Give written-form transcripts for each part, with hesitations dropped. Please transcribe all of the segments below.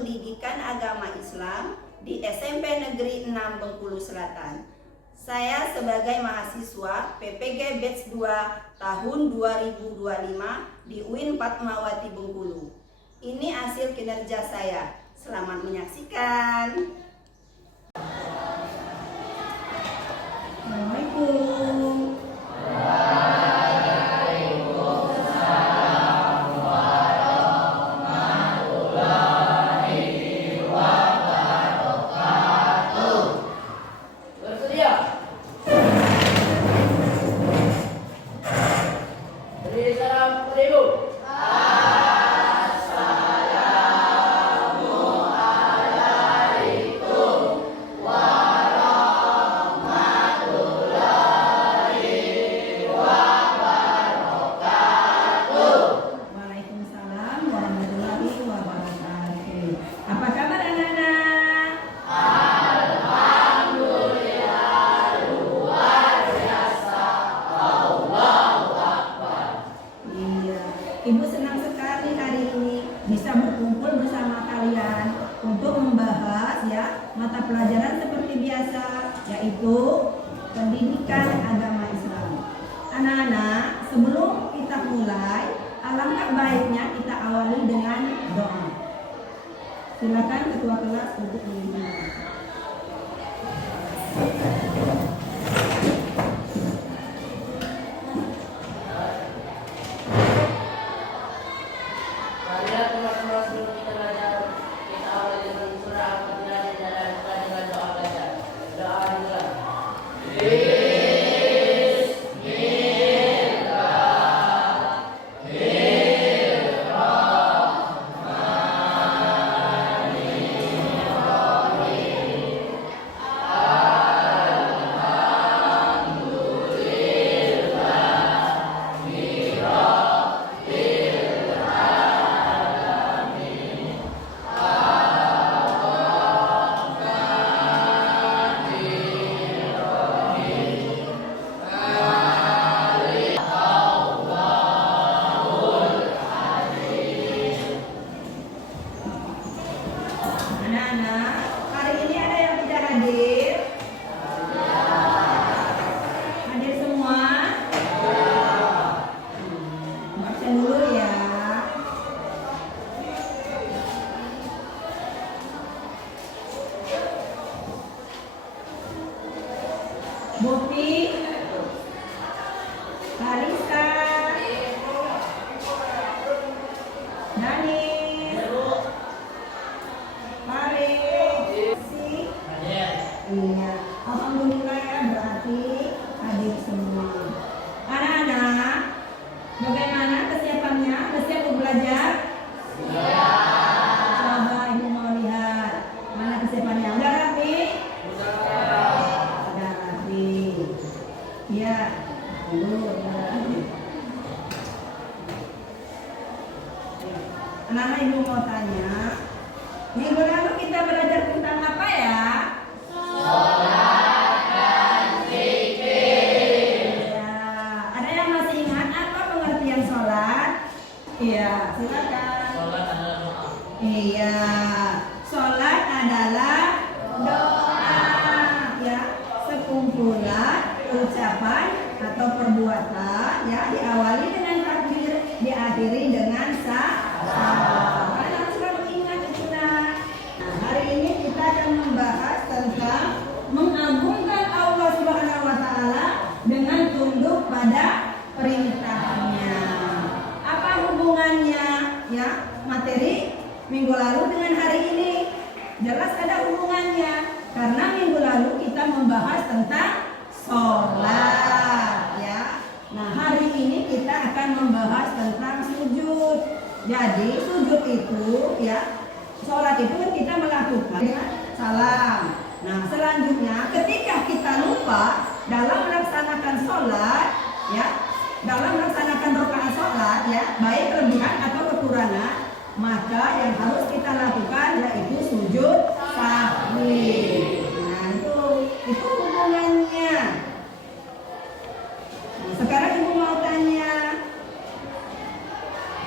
Pendidikan Agama Islam di SMP Negeri 6 Bengkulu Selatan. Saya sebagai mahasiswa PPG Batch 2 tahun 2025 di UIN Fatmawati Bengkulu. Ini hasil kinerja saya. Selamat menyaksikan. Assalamualaikum. Apa kabar anak-anak? Alhamdulillah, luar biasa. Allahu Akbar. Iya, Ibu senang sekali hari ini bisa berkumpul bersama kalian untuk membahas mata pelajaran seperti biasa, yaitu pendidikan agama Islam. Anak-anak, sebelum kita mulai, alangkah baiknya kita awali dengan doa. Silakan ketua kelas untuk memulai. Marilah teman-teman sebelum kita belajar, kita awali dengan surah Al-Fatihah dan kita dengan doa belajar. Doa dimulai. Anak-anak, hari ini ada yang tidak hadir? Hadir semua? Absen dulu ya. Bopi, Kalista, Danis, Iya, alhamdulillah ya, berarti hadir semua. Anak-anak, bagaimana kesiapannya? Sudah siap untuk belajar? Coba Ibu mau lihat mana kesiapannya. Udah rapi? Udah rapi. Iya, dulu udah rapi. Anak-anak, Ibu mau tanya, minggu lalu kita belajar tentang apa ya? Sholat dan zikir. Ya, ada yang masih ingat apa pengertian sholat? Iya, silakan. Sholat adalah doa. Iya, sholat adalah doa, ya, sekumpulan ucapan atau perbuatan, ya, diawali dengan takbir, diakhiri dengan salam. Kalian harus selalu ingat itu, nah. Hari ini kita akan membahas tentang mengagungkan Allah Subhanahu wa Ta'ala dengan tunduk pada perintahnya. Apa hubungannya, ya, materi minggu lalu dengan hari ini? Jelas ada hubungannya, karena minggu lalu kita membahas tentang sholat, ya. Nah, hari ini kita akan membahas tentang sujud. Jadi sujud itu, ya, sholat itu kan kita melakukan dengan salam. Nah, selanjutnya ketika kita lupa dalam melaksanakan sholat, ya, dalam melaksanakan rakaat sholat, ya, baik kelebihan atau kekurangan, maka yang harus kita lakukan yaitu sujud sahwi. Nah, itu hubungannya. Nah, sekarang Ibu mau tanya,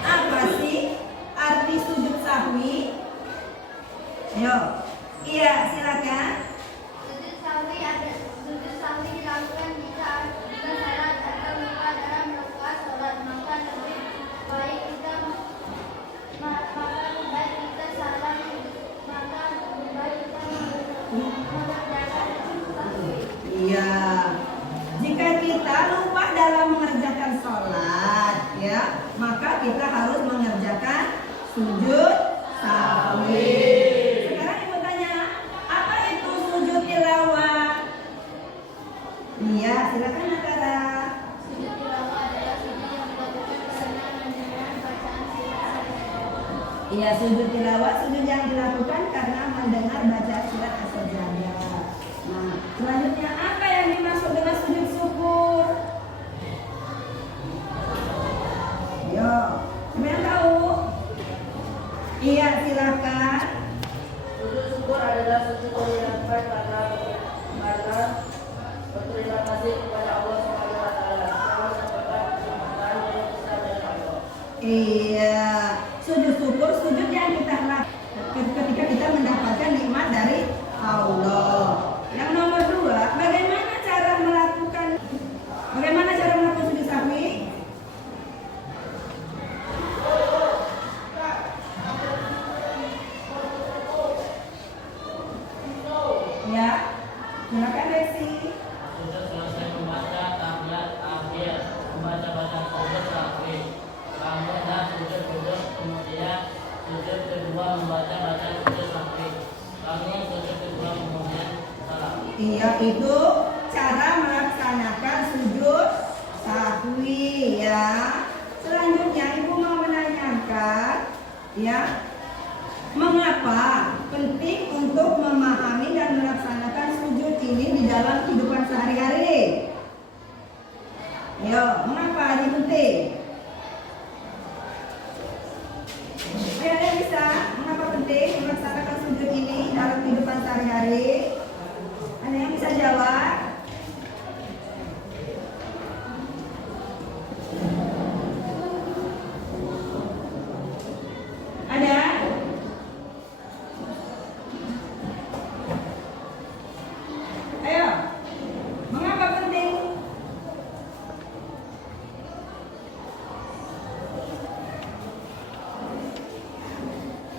apa sih arti sujud sahwi? Ayo. Iya, silakan. Sujud sahwi dilakukan jika salat atau lupa dalam rakaat salat, maka lebih baik kita salam, maka lebih baik kita mengerjakan sujud sahwi. Iya. Jika kita lupa dalam mengerjakan sholat, ya, maka kita harus mengerjakan sujud sahwi. Sekarang ibu tanya, apa itu sujud tilawah? Iya, silakan Natara. Sujud tilawah adalah sujud yang dilakukan karena mendengar bacaan surat. Iya, sujud tilawah sujud yang dilakukan karena mendengar bacaan surat as-sajdah. Nah, selanjutnya apa yang dimaksud dengan sujud syukur? Yo, siapa yang tahu? Iya, silakan. Sujud syukur adalah sujud yang dilakukan karena berterima kasih kepada Allah Subhanahu wa taala karena mendapatkan kenikmatan yang besar dari Allah. Iya, sujud syukur sujud yang kita lakukan ketika kita mendapatkan nikmat dari Allah. Yang nomor 2, bagaimana cara melakukan sujud sahwi? Ya, silakan Desi. Sudah selesai membaca tahiyat akhir, membaca bacaan sujud sahwi. Kemudian sujud duduk, kemudian sujud kedua membaca bacaan sujud sahwi. Lalu sujud kedua kemudian salam. Iya, itu cara melaksanakan sujud sahwi ya. Selanjutnya ibu mau menanyakan ya, mengapa penting untuk memahami dan melaksanakan sujud ini di dalam kehidupan sehari-hari? Yo, mengapa ini penting? Ada yang bisa? Mengapa penting melaksanakan sujud ini dalam kehidupan sehari-hari? Ada yang bisa jawab? Ada? Ayo, mengapa penting?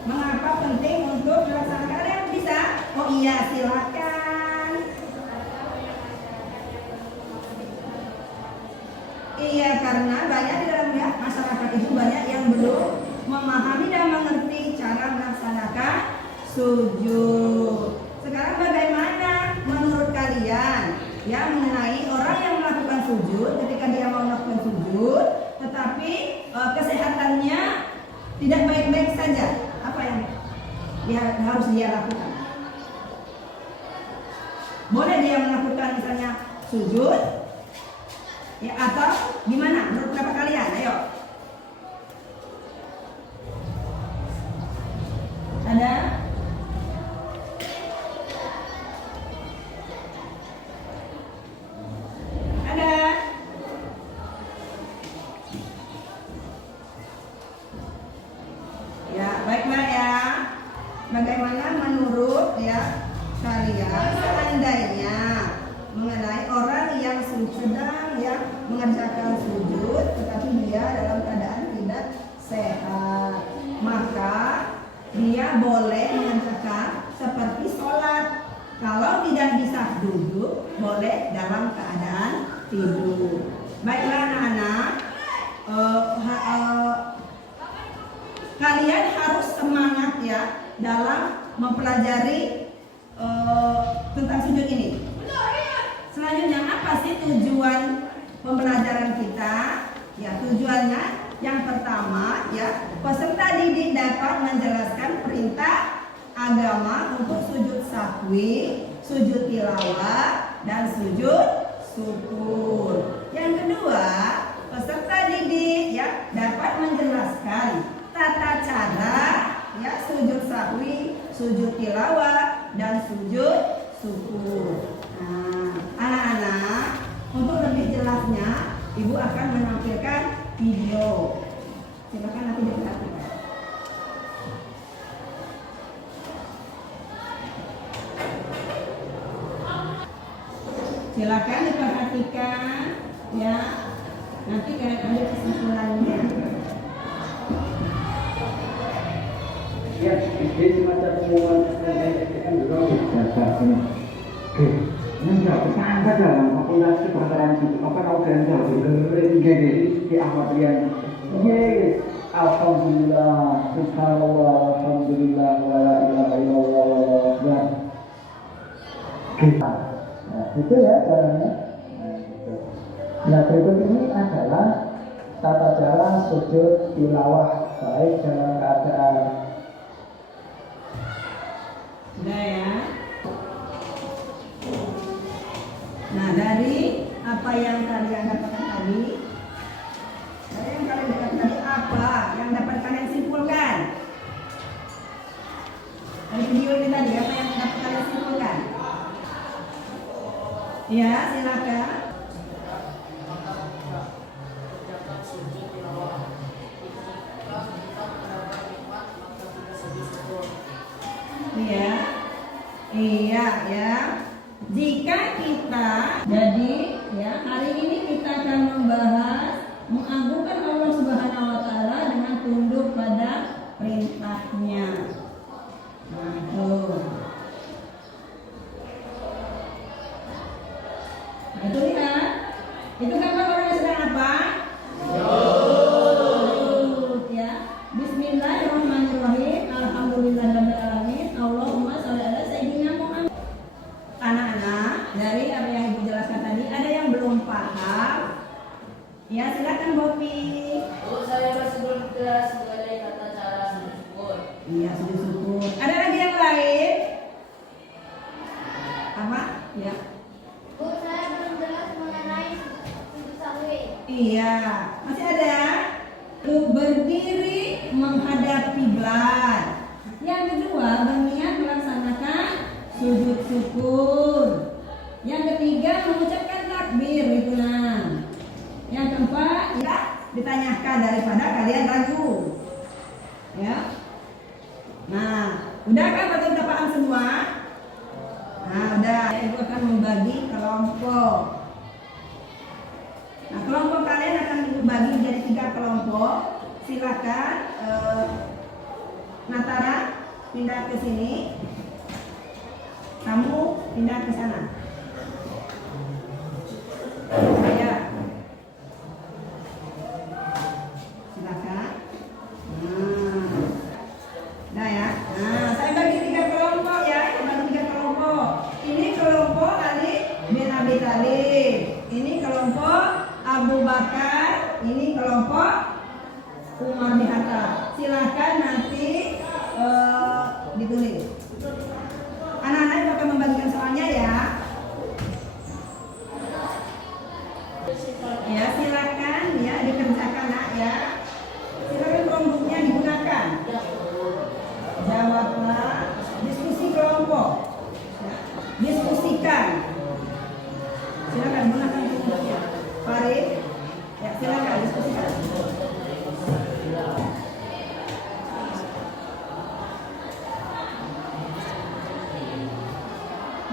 Mengapa penting untuk melaksanakan? Ada yang bisa? Oh iya, silakan. Iya, karena banyak di dalam masyarakat itu banyak yang belum memahami dan mengerti cara melaksanakan sujud. Sekarang bagaimana menurut kalian ya mengenai orang yang melakukan sujud ketika dia mau melakukan sujud, tetapi kesehatannya tidak baik-baik saja? Apa yang harus dia lakukan? Boleh dia melakukan misalnya sujud? Ya, atau gimana menurut pendapat kalian? Ayo. Ada? Ada? Ya, baiklah ya. Bagaimana menurut ya kalian seandainya mengenai orang yang sedang ya mengerjakan sujud tetapi dia dalam keadaan tidak sehat, maka dia boleh mengerjakan seperti sholat. Kalau tidak bisa duduk, boleh dalam keadaan tidur. Baiklah anak-anak, kalian harus semangat ya dalam mempelajari tentang sujud ini. Selanjutnya apa sih tujuan pembelajaran kita? Ya, tujuannya yang pertama ya, peserta didik dapat menjelaskan perintah agama untuk sujud sahwi, sujud tilawah, dan sujud syukur. Yang kedua, peserta didik ya dapat menjelaskan tata cara ya sujud sahwi, sujud tilawah, dan sujud syukur. Nah, anak-anak, untuk lebih jelasnya, Ibu akan menampilkan video. Silakan nanti diperhatikan. silakan diperhatikan ya. Nanti kalian ambil kesimpulannya. Ya, ini semacam pengumuman SNMPTN juga biasa ini. Oke, ini enggak petangga dalam populasi bakaran itu. Apa kau kalian tahu? Dengerin gini di Ahmad Rian. Yes, alhamdulillah, subhanallah, alhamdulillah, wa la ilaha illallah. Oke, nah itu ya caranya. Nah berikut ini adalah tata cara sujud tilawah baik dalam keadaan. Sudah ya. Nah dari apa yang kalian dapatkan tadi, apa yang dapat kalian simpulkan dari video ini tadi? Apa yang dapat kalian simpulkan? Ya silakan. Iya ya. Jika kita jadi ya hari ini kita akan membahas mengagungkan Allah Subhanahu wa taala dengan tunduk pada perintahnya. Nah, itu lihat. Itu gambar orang yang sedang apa? Sujud ya. Bismillahirrahmanirrahim. Alhamdulillahirabbil alamin. Allahumma shalli ala sayyidina Muhammad. Anak-anak, dari apa yang Ibu jelaskan tadi, ada yang belum paham? Ya, silakan Bopi. Saya masih belum jelas mengenai tata cara sujud syukur. Iya, sujud syukur. Ada lagi yang lain? Apa? Ya. Bu, saya belum jelas mengenai sujud sahwi. Iya, masih ada. Berdiri menghadap kiblat. Yang kedua, berniat melaksanakan sujud syukur. Yang ketiga, mengucapkan takbir itu nah. Yang keempat, ya ditanyakan daripada kalian ragu. Ya. Nah, udahkah udah paham semua? Nah, udah. Ibu akan membagi kelompok. Nah, kelompok kalian akan dibagi menjadi 3 kelompok. Silakan Natara pindah ke sini. Kamu pindah ke sana. Ya. Silakan. Nah ya. Nah, saya bagi 3 kelompok ya. Saya bagi 3 kelompok. Ini kelompok Ali bin Abi Thalib. Ini kelompok Abu Bakar. Ini kelompok Umar bin Khattab. Silakan nanti ditulis. Anak-anak akan membagikan soalnya ya. Ya silakan ya dikerjakan nak ya. Silakan kelompoknya digunakan. Jawablah. Diskusi kelompok. Ya. Diskusikan. Silakan gunakan kelompoknya. Farid, ya silakan diskusikan.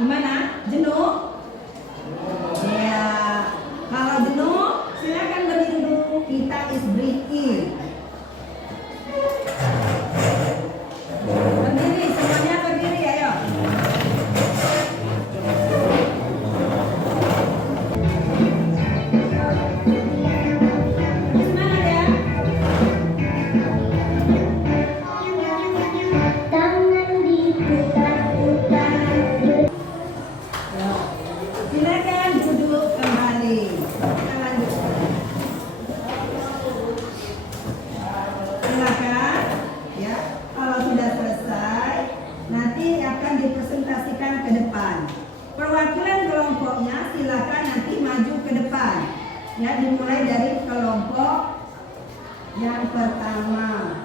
Gimana? Jenuh? Ya. Kalau jenuh, silakan berdiri dulu. Kita is breathing. Berdiri, semuanya berdiri, ayo. Semangat ya. Tangan diputar-putar. Silakan duduk kembali. Kita lanjutkan. Silakan, ya. Kalau sudah selesai, nanti akan dipresentasikan ke depan. Perwakilan kelompoknya silakan nanti maju ke depan. Ya, dimulai dari kelompok yang pertama.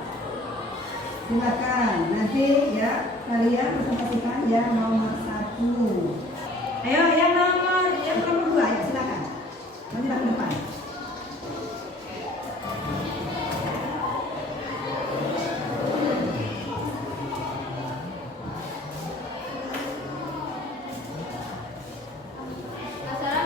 Silakan nanti ya kalian presentasikan yang nomor 1. Ayo yang nomor 2 ya silakan. Maju ke depan. Assalamualaikum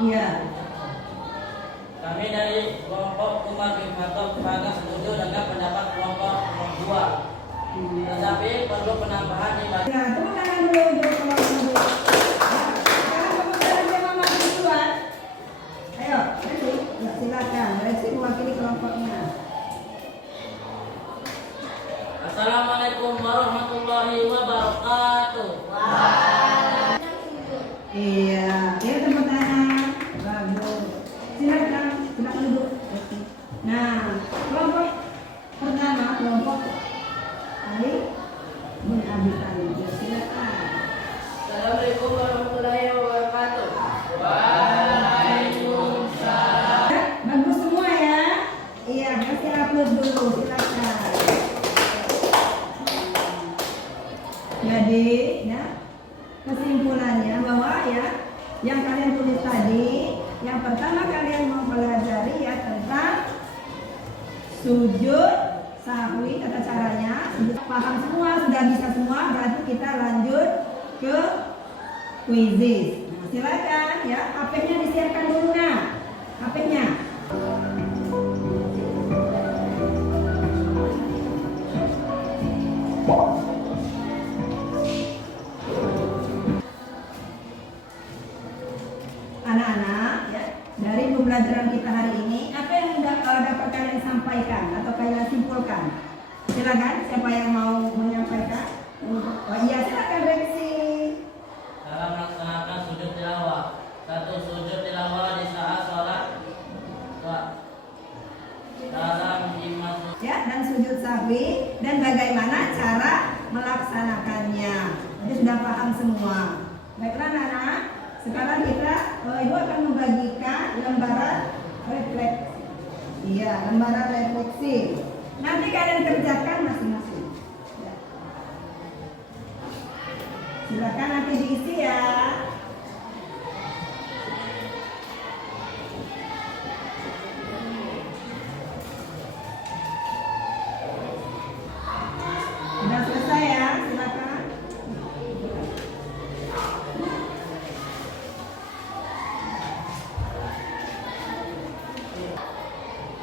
Iya. Kami dari kelompok Umar bin Khattab sangat setuju dengan pendapat kelompok nomor 2. Tetapi perlu penambahan di bagian Ya, tepuk tangan dulu untuk kelompok dulu. Ya, sekarang pembicaraan dia Mama duluan. Ayo, Resi, ya, silakan. Resi mewakili kelompoknya. Assalamualaikum warahmatullahi wabarakatuh. Iya, ya tepuk tangan. Bagus. Silakan duduk. Nah, kelompok pertama, kelompok Ali bin Abi Thalib. Ya, silakan. Assalamualaikum warahmatullahi wabarakatuh. Ya, bagus semua ya. Iya, kasih upload dulu, silakan. Jadi, ya, kesimpulannya bahwa ya, yang kalian tulis tadi, yang pertama kalian mempelajari ya tentang sujud sahwi, tata caranya, sudah paham semua, sudah bisa semua, berarti kita lanjut ke quizzes. Nah, silakan ya, HP-nya disiapkan dulu nah, HP-nya. Anak-anak, ya, dari pembelajaran kita hari ini, apa yang dapat kalian sampaikan atau kalian simpulkan? Silakan, siapa yang mau menyampaikan? Oh iya, silakan Reksi. Dalam melaksanakan sujud tilawah. 1. Sujud tilawah di saat sholat. 2. Dalam iman Ya, dan sujud sahwi dan bagaimana cara melaksanakannya. Jadi sudah paham semua. Baiklah anak-anak, sekarang kita Ibu akan membagikan lembaran refleksi. Iya, lembaran refleksi. Nanti kalian kerjakan masing-masing. Ya. Silakan nanti diisi ya. Sudah selesai ya, silakan.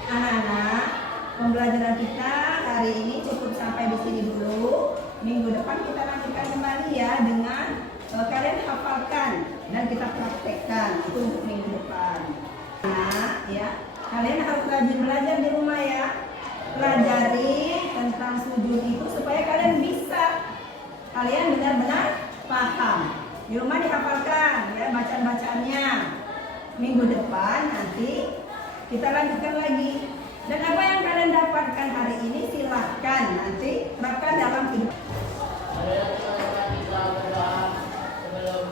Anak-anak, pembelajaran kita hari ini cukup sampai di sini dulu. Minggu depan kita lanjutkan kembali ya dengan kalian hafalkan dan kita praktekkan itu untuk minggu depan. Nah, ya, kalian harus rajin belajar di rumah ya. Pelajari tentang sujud itu supaya kalian bisa, kalian benar-benar paham. Di rumah dihafalkan ya bacaan-bacaannya. Minggu depan nanti kita lanjutkan lagi. Dan apa yang kalian dapatkan hari ini silahkan nanti terapkan dalam hidup. Ada yang kita berdoa sebelum